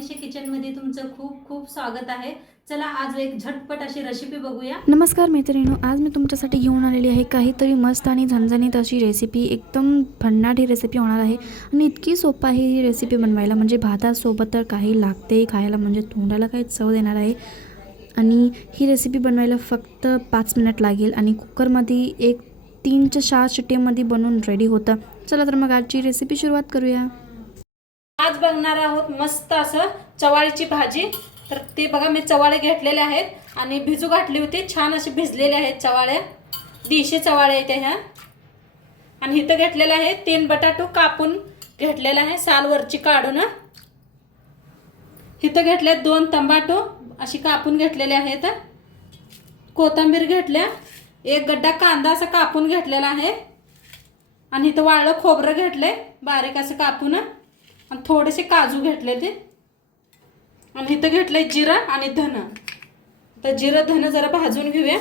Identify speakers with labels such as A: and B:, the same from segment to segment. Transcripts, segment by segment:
A: मध्ये तुमचं खूप खूप स्वागत आहे. चला आज एक झटपट अशी रेसिपी बघूया.
B: नमस्कार मैत्रिणी आज मी तुमच्यासाठी घेऊन आलेली आहे काहीतरी मस्त आणि झणझणीत अशी रेसिपी एकदम भन्नाट ही रेसिपी होणार आहे. आणि इतकी सोपं आहे ही रेसिपी बनवायला म्हणजे भातासोबत तर काही लागते खायला म्हणजे तोंडाला काही चव देणार आहे. आणि ही रेसिपी बनवायला फक्त पाच मिनिट लागेल आणि कुकरमध्ये एक तीनच्या चार शिट्टीमध्ये बनवून रेडी होतं. चला तर मग आजची रेसिपी सुरुवात करूया.
A: आज बघणार आहोत मस्त असं चवाळीची भाजी. तर ते बघा मी चवाळे घेतलेले आहेत आणि भिजू घातली होती. छान अशी भिजलेले आहेत चवाळ्या दीडशे चवाळे आहेत ह्या. आणि इथं घेतलेलं आहे तीन बटाटो कापून घेतलेला आहे सालवरची काढून. इथं घेतल्या दोन तंबाटो अशी कापून घेतलेले आहेत. कोथिंबीर घेतल्या. एक गड्डा कांदा असा कापून घेतलेला आहे. आणि इथं वाळलं खोबरं घेतलंय. बारीक असं कापून. आणि थोडेसे काजू घेतले ते. आणि इथं घेतलंय जिरं आणि धन तर जिरं धन जरा भाजून घेऊया.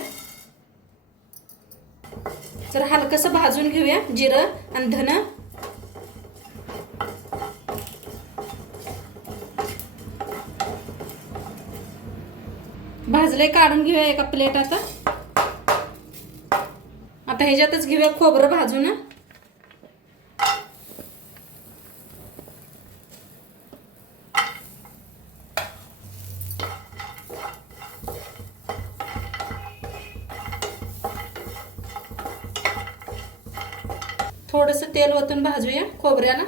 A: जरा हलकंसं भाजून घेऊया जिरं आणि धन भाजले काढून घेऊया एका प्लेट आता ह्याच्यातच घेऊया खोबरं भाजून. थोडस तेल ओतून भाजूया खोबऱ्याला.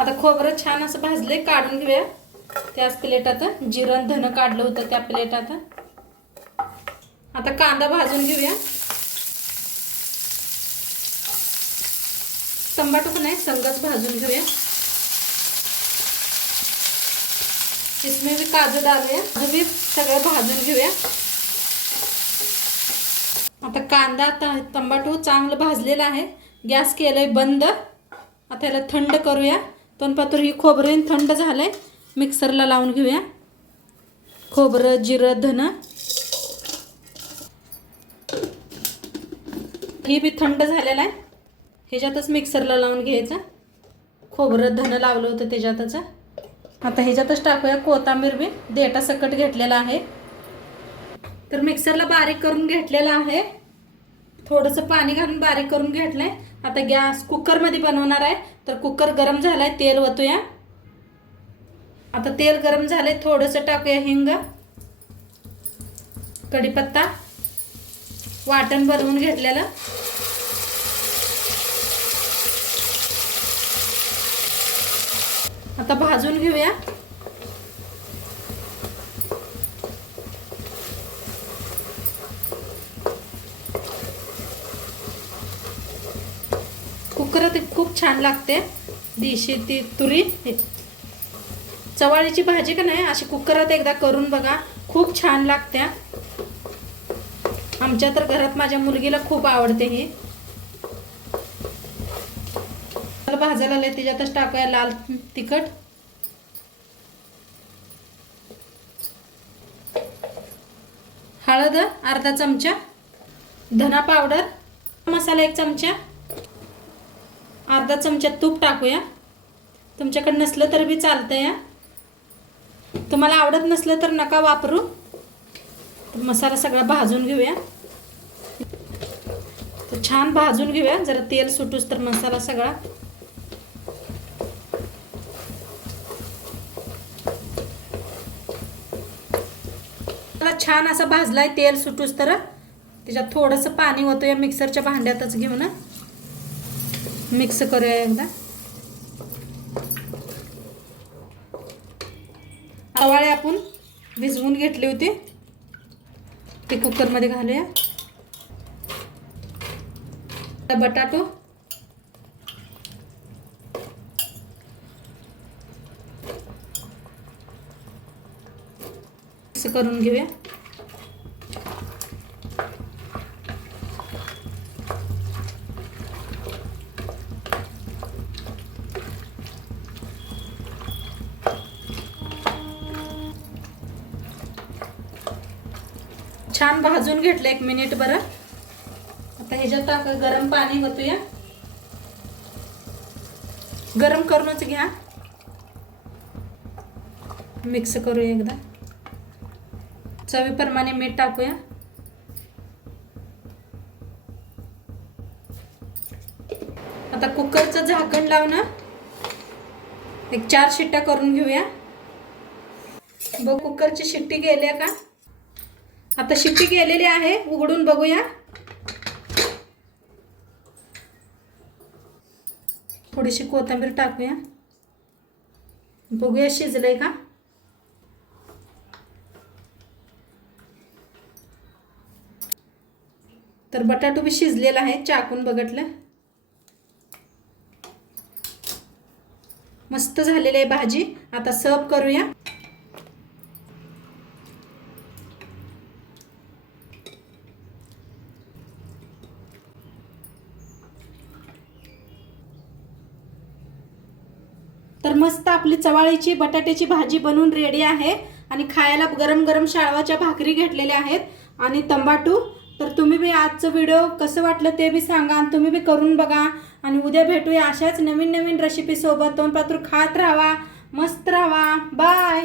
A: आता खोबरं छान असं भाजले काढून घेऊया. त्याच प्लेटात जिरण धन काढलं होतं त्या प्लेटात आता. कांदा भाजून घेऊया. तंबाटू पण आहे संगच भाजून घेऊया. इसमें भी काजू डालूया काजू सगळं भाजून घेऊया. आता कांदा त- तंबाटू चांगलं भाजलेला आहे. गॅस केलंय बंद. आता याला थंड करूया. तोंडपातूर ही खोबरं थंड झालंय. मिक्सरला लावून घेऊया. खोबरं जिरं धनं. हे बी थंड झालेलं आहे. ह्याच्यातच मिक्सरला लावून घ्यायचं. खोबरं धनं लावलं होतं त्याच्यातच. आता ह्याच्यातच टाकूया कोथांबीर बी. देटा सकट घेतलेला आहे. तर मिक्सरला बारीक करून घेतलेलं आहे. थोडंसं पाणी घालून बारीक करून घेतलंय. आता गॅस कुकरमध्ये बनवणार आहे. तर कुकर गरम झालाय तेल ओतूया. आता तेल गरम झालंय थोडंसं टाकूया हिंग कढीपत्ता वाटण बनवून घेतलेलं. आता भाजून घेऊया. कुकरात खूप छान लागते. देशी ती तुरी. चवाळीची भाजी का नाही अशी कुकरात एकदा करून बघा. खूप छान लागते. आमच्या तर घरात माझ्या मुलगीला खूप आवडते ही. भाजायला आले त्याच्यातच टाकूया लाल तिखट. हळद अर्धा चमचा. धना पावडर. मसाला एक चमचा. अर्धा चमचा तूप टाकूया. तुमच्याकडे नसलं तर बी चालतं या तुम्हाला आवडत नसलं तर नका वापरू. तर मसाला सगळा भाजून घेऊया. तर छान भाजून घेऊया. जरा तेल सुटूस तर मसाला सगळा. मला छान असा भाजलाय तेल सुटूस तर. त्याच्यात थोडंसं पाणी होतं या मिक्सरच्या भांड्यातच घेऊन मिक्स करूया एकदा. आवाळे आपण भिजवून घेतली होती. ते कुकरमध्ये घालूया. बटाटो. मिक्स करून घेऊया. छान भाजून घेतलं एक मिनिट बरं. आता ह्याच्यात टाका गरम पाणी ओतूया गरम करूनच घ्या. मिक्स करूया एकदा. चवीप्रमाणे मीठ टाकूया. आता कुकरचं झाकण लावणं. एक चार शिट्ट्या करून घेऊया. बघ कुकरची शिट्टी गेल्या का? आता शिट्टी गेलेली आहे उघडून बघूया. थोडीशी कोथिंबीर टाकूया. बघूया शिजलंय का? तर बटाटो बी शिजलेला आहे चाकून बघटलं मस्त झालेली आहे भाजी. आता सर्व करूया. तर मस्त आपली चवाळीची बटाट्याची भाजी बनवून रेडी आहे. आणि खायला गरम गरम शाळवाच्या भाकरी घेतलेल्या आहेत. आणि तंबाटू. तर तुम्ही बी आजचं व्हिडिओ कसं वाटलं ते बी सांगा आणि तुम्ही बी करून बघा. आणि उद्या भेटूया अशाच नवीन नवीन रेसिपीसोबत तोंडपात्र खात राहा. मस्त राहा. बाय